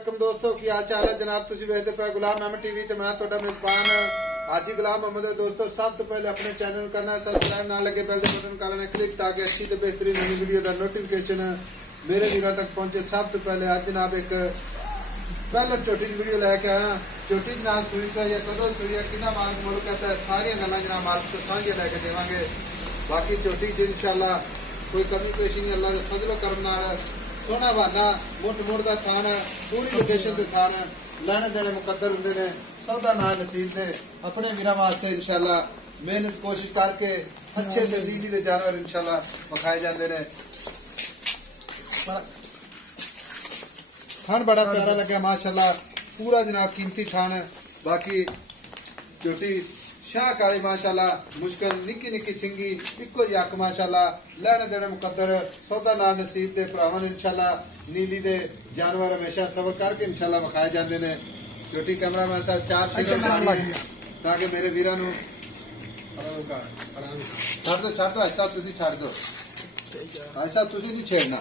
वालेकुम दोस्तों की हाल चाल है जनाब तुसी वेखदे पे गुलाम अहमद टीवी ते मैं तुहाडा मेजबान हाजी गुलाम अहमद है। दोस्तों सब तो पहले अपने चैनल करना सब्सक्राइब ना लगे बेल दे बटन करना क्लिक ताकि अच्छी ते बेहतरीन नवी वीडियो का नोटिफिकेशन मेरे वीरों तक पहुंचे। सब तो पहले आज जनाब एक पहले छोटी वीडियो लैके आया। छोटी जनाब सुई का या कदों सुई है कि मालिक मुल्क कहता है सारिया गल्लां जनाब मालिक को सांझे लैके देवांगे। बाकी छोटी च इंशाअल्लाह कोई कमी पेशी नहीं, अल्लाह के फजलो करम नाल सोना बहाना मुठ मुड़ का थान पूरी लोकेशन से थान लैने देने मुकद्दर होंगे ने सौदा ना नसीब से अपने वीर वास्ते इंशाअल्लाह मेहनत कोशिश करके अच्छे तब्दीली के जानवर इंशाअल्लाह विखाए जाते हैं। थान बड़ा प्यारा लगे माशाअल्लाह, पूरा जनाब कीमती थान। बाकी छोटी शाह काली माशाअल्लाह मुश्किल निक्की निक्की सिंगी इको जक माशाअल्लाह लैने देने मुकद्दर सौदा नाल नसीब दे भरावां इंशाअल्लाह नीली दे जानवर हमेशा सबर करके इंशाअल्लाह विखाए जाते हैं। छोटी कैमरामैन साहब चार ताकि मेरे वीरां नूं छड़ दो ऐसा तुसीं छड़ दो ऐसा तुसीं नहीं छेड़ना।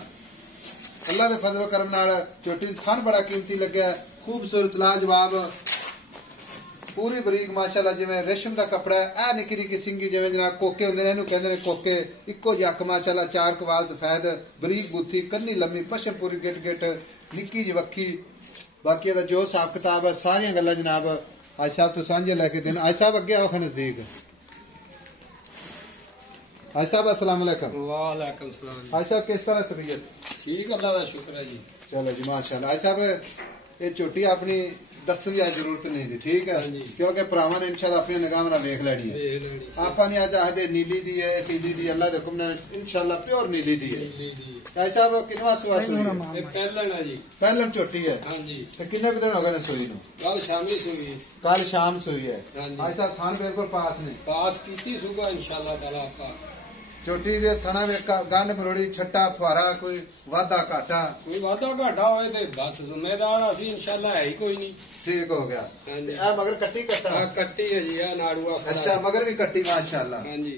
अल्लाह दे फजलो करम नाल छोटी थान बड़ा कीमती लग्या, खूबसूरत लाजवाब पूरी बरीक माशाअल्लाह जिवें रेशम का कपड़ा है। ए निक्की निक्की सिंगी जिवें जनाब कोके होंदे ने, इहनूं कहंदे ने कोके। इक्को जक माशाअल्लाह चार कवाल सफेद बरीक बूथी कन्नी लम्मी पशम पूरी गिट गिट निक्की जी वक्खी। बाकी दा जो हिसाब किताब है सारियां गल्लां जनाब आज साहब तो सांझे लैके देन। आज साहब अगे आओ नजदीक। आज साहब अस्सलाम वालेकुम। वालेकुम सलाम। आज साहब किस तरह तबीयत? ठीक अल्लाह का शुक्र है जी। चलो जी माशाअल्लाह। आज साहब ये छोटी अपनी दसन की जरूरत नहीं थी, ठीक है, क्योंकि भरावां ने इंशाअल्लाह अपनी निगाह नाल वेख लैनी है। आपां ने अज आखदे नीली दी है तीली दी, अल्लाह दे हुक्म नाल इंशाअल्लाह प्योर नीली दी है। भाई साहब किनवा सुआ सुई? पहलन है जी। पहलन छोटी है। हां जी। ते कितने दिन हो गए ने सुई नु? कल शामी सुई। कल शाम सुई है। भाई साहब थान बिल्कुल पास ने पास कीती सुबह इंशाअल्लाह ताला आपका। छोटी दे थना में गंढ मरोड़ी छट्टा फुहारा कोई वादा घाटा? कोई वादा घाटा होए ते बस जिम्मेदार असी इंशाअल्लाह है ही कोई नहीं। ठीक हो गया। हां मगर कट्टी कट्टा? हां कट्टी है जी। आ नाड़ुआ। अच्छा मगर भी कट्टी माशाअल्लाह। हां जी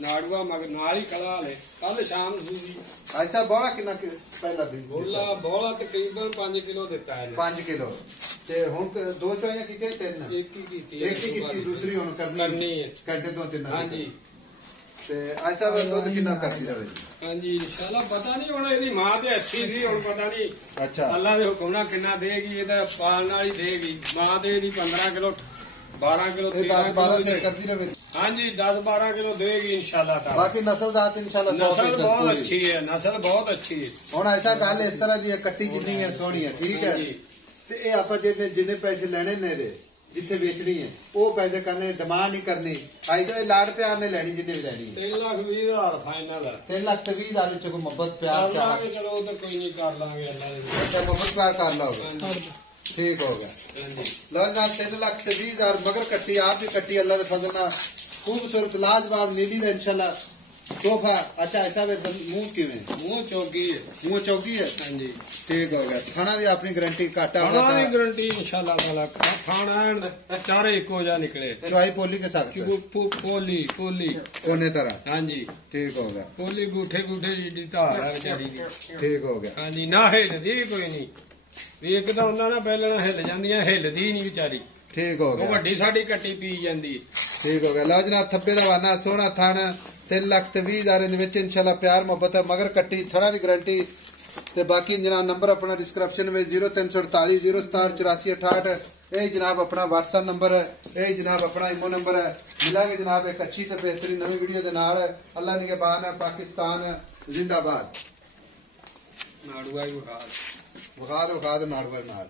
नाड़ुआ मगर नाल ही खड़ा ले। कल शाम सुई। ऐसा बोला कितना पहला दिन? बोला तकरीबन 5 किलो देता है। 5 किलो ते हुन दो चोइयां की तीन? एक ही की दूसरी हुन करनी है घंटे 2-3। हां जी। ऐसा दुध कितना करती रहे? हाँ जी इंशाल्लाह पता नहीं हुण इहदी मां ते अच्छी सी, हुण पता नहीं अच्छा अल्लाह दे हुक्म नाल कितना देगी। ये तो पालने वाली देगी। मां दे दी 15 किलो 12 किलो 10-12 से करती रहे। हाँ जी 10-12 किलो देगी इंशाल्लाह ताला। बाकी नस्ल दात इंशाल्लाह नस्ल बहुत अच्छी है। नस्ल बहुत अच्छी है। हुण ऐसा गल इस तरह दी कट्टी जिन्नी है सोहनी है, ठीक है, ते ए आपां जिन्ने पैसे लेने ने दे जिथे बेचनी है वो पैसे करने डिमांड नहीं करनी। ऐसे लाड़ प्यार ने लेनी जिन्हें भी लेनी। 3,20,000 फाइनल है। 3,20,000 च कोई मोहब्बत प्यार चलो तो कोई नहीं कर लांगे अल्लाह। मोहब्बत प्यार कर लो। ठीक हो गया। लो जनाब 3,20,000 मगर कट्टी आप भी कट्टी अल्लाह के फजल नाल खूबसूरत लाजवाब नीली है इंशाल्लाह तोहफा। अच्छा ऐसा मुंह किवें? मुंह चौकी है। मुंह चौकी है। हाँ जी ठीक हो गया। खाना दी अपनी गारंटी काटा खाना दी गारंटी इंशाल्लाह ताला। खाना चारे इको जा निकले। चवाई पोली के साथ पोली कोने तरह। हाँ जी ठीक हो गया। पोली गूठे जी धार है बेचारी दी। ठीक हो गया। हाँ जी ना हिलदी कोई नहीं। एक तो उन्होंने ना पहले हिल जांदियां, हिलदी नहीं बेचारी। ठीक हो गया। वड्डी साडी कट्टी पी जांदी। ठीक हो गया। लो जनाब थब्बे दा वाना सोहना थान 3,20,000 इंशाल्लाह प्यार मोहब्बत है मगर कट्टी थड़ा की गारंटी। ते बाकी जनाब नंबर अपना डिस्क्रिप्शन में 0348 067 84 68 यही जनाब अपना व्हाट्सएप नंबर है, यही जनाब अपना इमो नंबर है। मिलांगे जनाब एक अच्छी ते बेहतरीन नवी वीडियो दे नाल। अल्लाह निगहबान है। पाकिस्तान जिंदाबाद। नाड़ुआ ही विखा दो नाड़ुआ नाल।